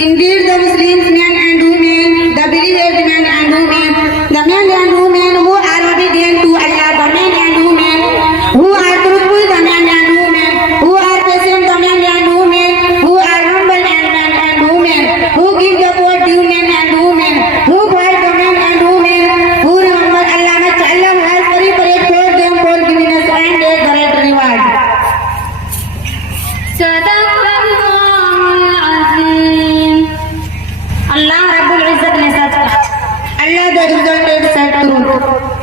Indeed, the Muslims, men and women, the believers, men and women, the men and women who are obedient to Allah, the men and women who are truthful, the men and women who are patient, the men and women who are humble, and men and women who give the poor to men and women who provide the men and women who remember Allah much. Allah has very praise for them for giving us and a great reward. Allah Rabbul Izzat ne sach कहा, Allah the exalted said truth.